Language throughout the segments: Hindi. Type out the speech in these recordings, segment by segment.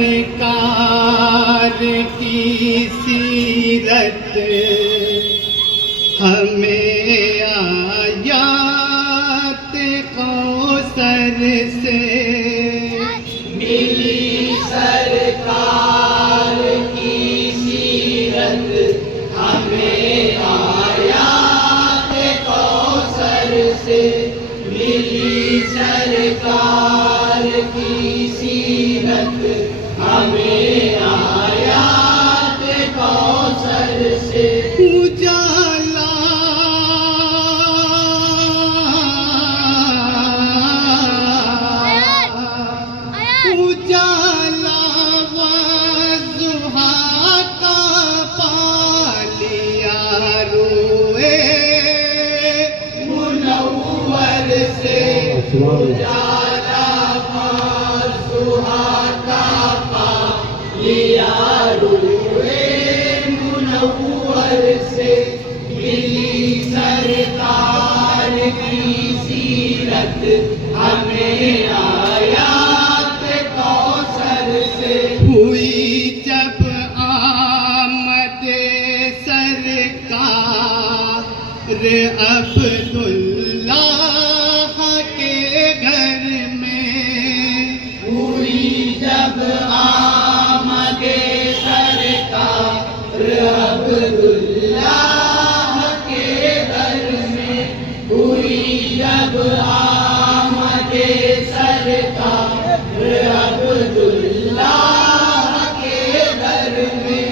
सरकार की सीरत हमें आयात कौसर से मिली सरकार की सीरत हमें आयात कौसर से। मिली सरकार की सीरत हमें आयात कौसर से। उजाला उजाला वज़ुहा का पालिया रोए मुनव्वर से। उजाला वज़ुहा का पालिया रोए मुनव्वर से। मिली सरकार की सीरत हमें आयात कौसर से। हुई जब आमद सरकार अब्दुल्लाह के घर में। हुई जब आमद सरकार अब्दुल्लाह के घर में। हुई जब आमद सरकार अब्दुल्लाह के घर में।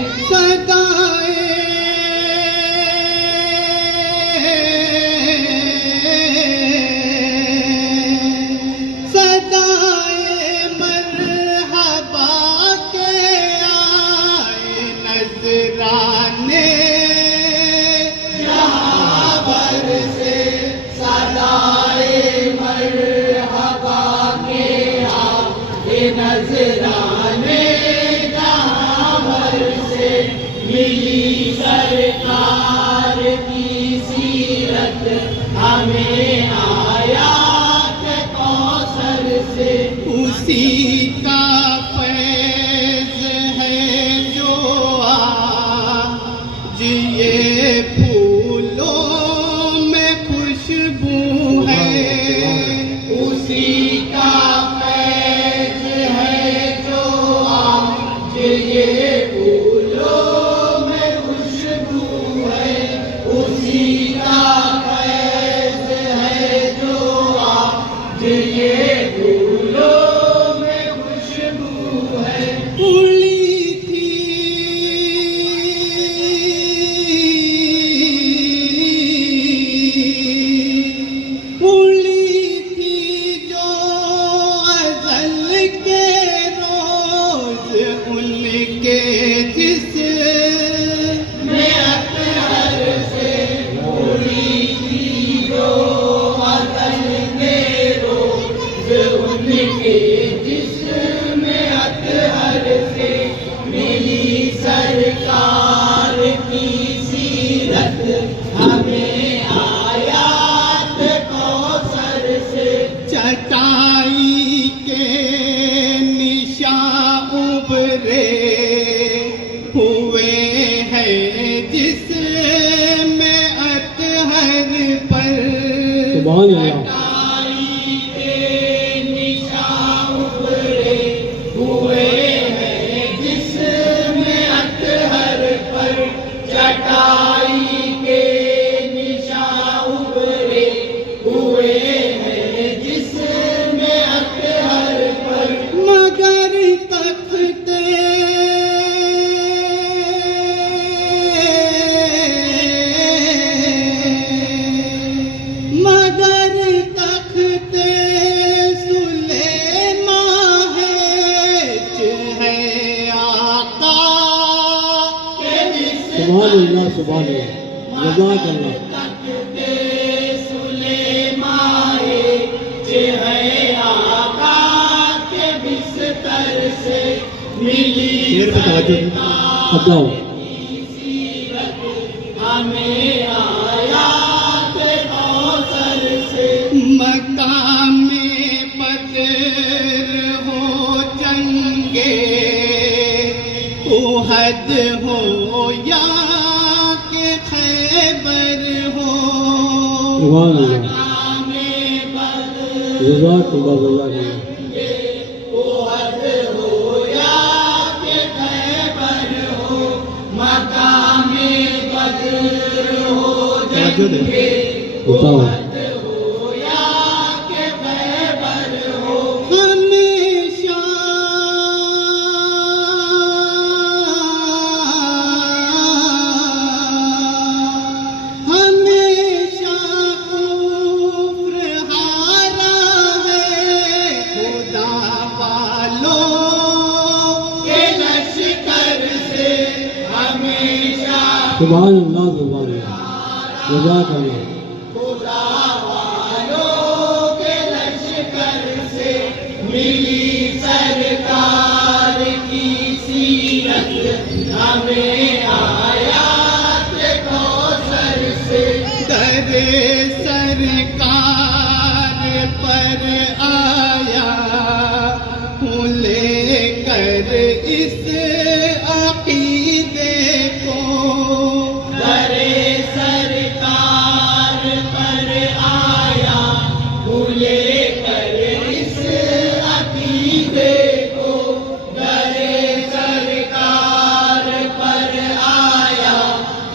सदाए मरहबा के आए नजराने जहाँ भर से। सदाए मरहबा के आए नजराने जहाँ भर से। मिली सरकार की सीरत हमें आयात कौसर से। उसी का फैज़ है जो आज ये फूलों में खुशबू है। उसी का फैज़ है जो आज ये फूलों में खुशबू है। उसी का फैज़ है जो आज ये फूलों में खुशबू है। उड़ी थी जो अज़ल के रोज़ उनके मैं अतहर से। उड़ी थी जो अज़ल के रोज़ उनके जिस्म अतहर से। मिली सरकार की सीरत हमें आयात कौसर से। चटाई के निशान उभरे हुए हैं जिसमें अतहर पर। चटाई के निशान उभरे हुए हैं जिसमें अतहर पर। चटाई के निशान उभरे हुए हैं जिसमें अतहर पर। मगर तख्ते मगर तख्ते सुलेमान है आका के सुभान अल्लाह सुभान अल्लाह जज़ाक अल्लाह। तख्ते सुलेमाए है आका के बिस्तर से। मिली शेर पे तवज्जो अब जाओ। सीरत हमें आयात कौसर से। मकाम बदर हो जंगे बद हो या के खैबर हो, सुभान अल्लाह मकामे बद जज़ाकल्लाह जज़ाकल्लाह ओहद हो या के खैबर हो, मकामे बद्र हो जंगे बताओ ओहद हो या के खैबर हो। हमेशा हमेशा कुफ्र हारा है खुदा वालों के लश्कर से हमेशा सुभान अल्लाह सुभान अल्लाह जज़ाकल्लाह खुदा वालों के लश्कर से मिली सरकार की सीरत हमें आयात कौसर से। दर सरकार पर आया हूँ लेकर इस अकीदे को, दरे सरकार पर आया हूँ लेकर इस अकीदे को, दरे सरकार पर आया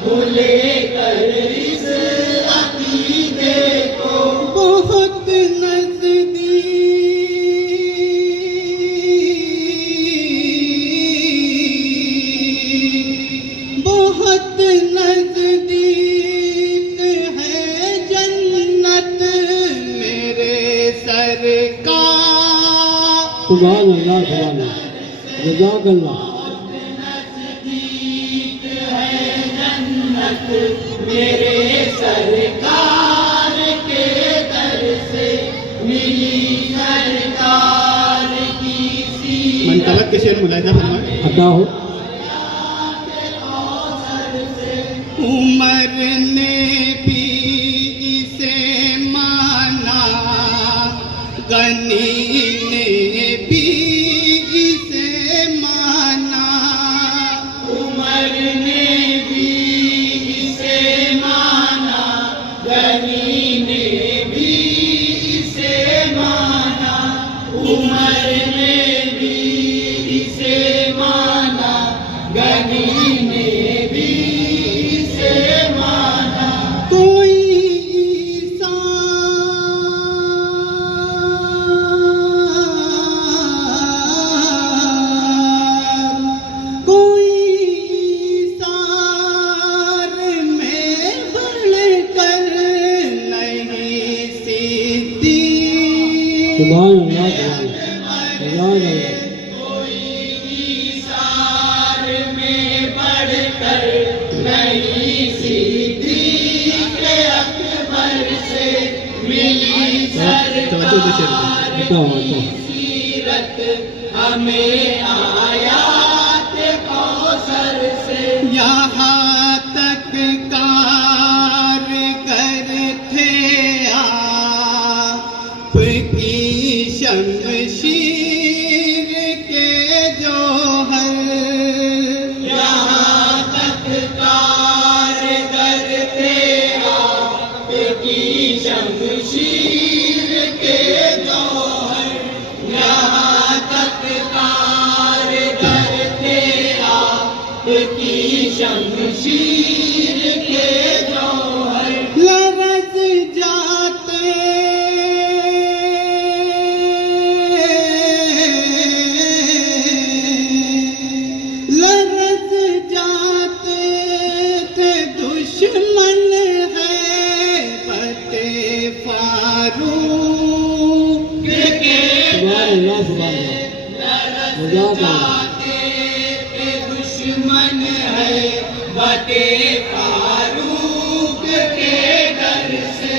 हूँ लेकर इस अकीदे को। बहुत नजदीक बहुत नजदीक है जन्नत मेरे सरकार। सुभान अल्लाह सुभान अल्लाह जज़ाकल्लाह नज़दीक है जन्नत मेरे सरकार के दर से, मिली सरकार की सीरत मंतबत के शेर मुलाहिजा फरमाएं। अता हो उमर ने भी इसे माना, गनी ने भी इसे माना, उमर ने भी इसे माना, गनी ने भी इसे माना, उमर ने भी इसे माना, गनी ने भी इसे माना। कोई ईसार में बढ़कर नहीं सीधी, सुभान अल्लाह सुभान अल्लाह कोई ईसार में बढ़कर नहीं सीधी के अकबर से, मिली सरकार बताओ बताओ सीरत हमें आयात कौसर से। यहाँ तक कारगर थे आपकी शमशीर के जौहर, यहाँ तक कारगर थे आपकी शमशीर के जौहर, यहाँ तक कारगर थे आपकी शमशीर के जौहर। लरज़ जाते लरज़ जाते थे दुश्मन है बते फारूक के, सुभान अल्लाह सुभान अल्लाह जाते के दुश्मन है बते फारूक के डर से,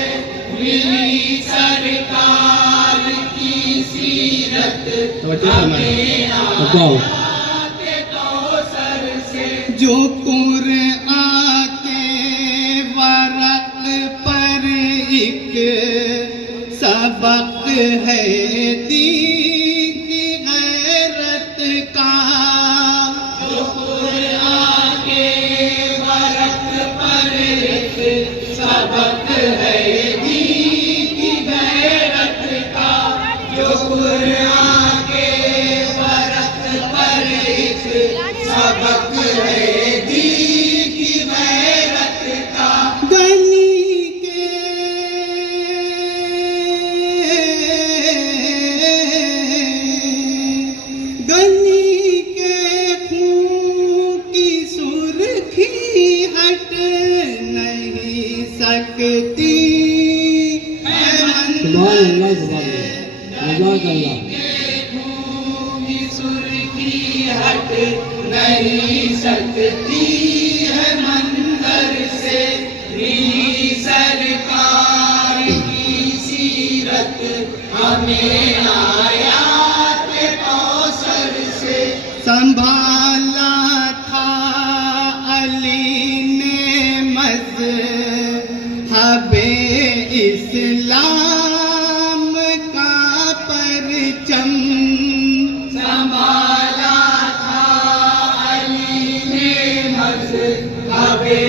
मिली सरकार की सीरत हमें बताओ आयात कौसर से। जो कुरआन के वरक पर एक सबक है दीन की गैरत का, जो कुरान सबक है दी की गैरत का। गनी के खून की सुर्खी हट नहीं सकती है सुभान मंजर अल्लाह, सुभान अल्लाह, जज़ाक अल्लाह। की सुर्खी हट नहीं सकती है मंदर से। मिली सरकार की सीरत हमें आयात कौसर से। संभाला था अली ने मज़हबे इस्लाम का परचम। संभाला था अली ने मज़हबे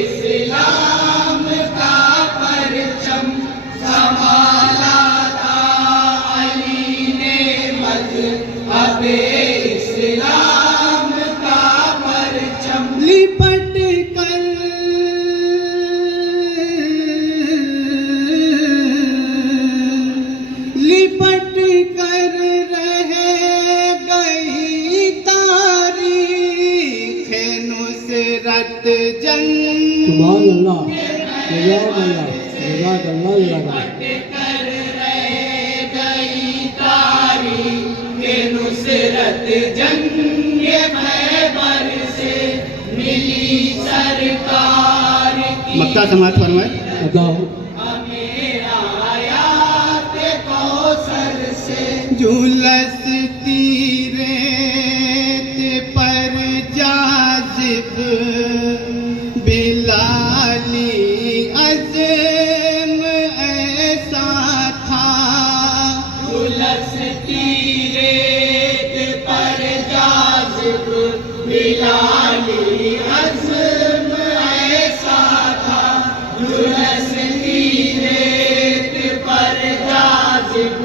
इस्लाम का परचम। संभाला था अली ने मज़हबे इस्लाम का परचम। लिपट कर रह गई तारीख़ नुसरत जंग। सुभान अल्लाह, जज़ाक अल्लाह, जज़ाक अल्लाह, जज़ाक अल्लाह। कर रह गई तारीख़ नुसरत जंग खैबर से। मिली सरकार की मक्ता समात फरमाए। अदा हमें आयात कौसर से। झुलसती रेत पर जाज़िब बिलाली अज़्म ऐसा था। झुलसती रेत पर जाज़िब बिलाली अज़्म ऐसा था। झुलसती रेत पर जाज़िब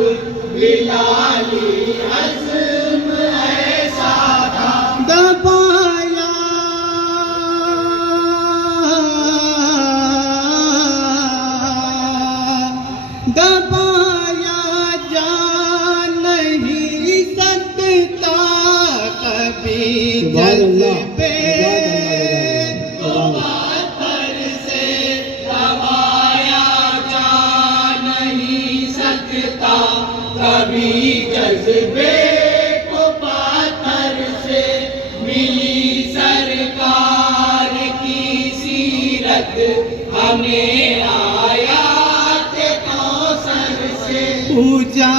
बिलाली अज़्म ऐसा था। दबाया जा नहीं सकता कभी सुभान अल्लाह, जज़्बे जज़ाक अल्लाह, पाथर से दबाया जा नहीं सकता कभी जज्बे को। पाथर से मिली सरकार की सीरत हमें आयात कौसर से। पूजा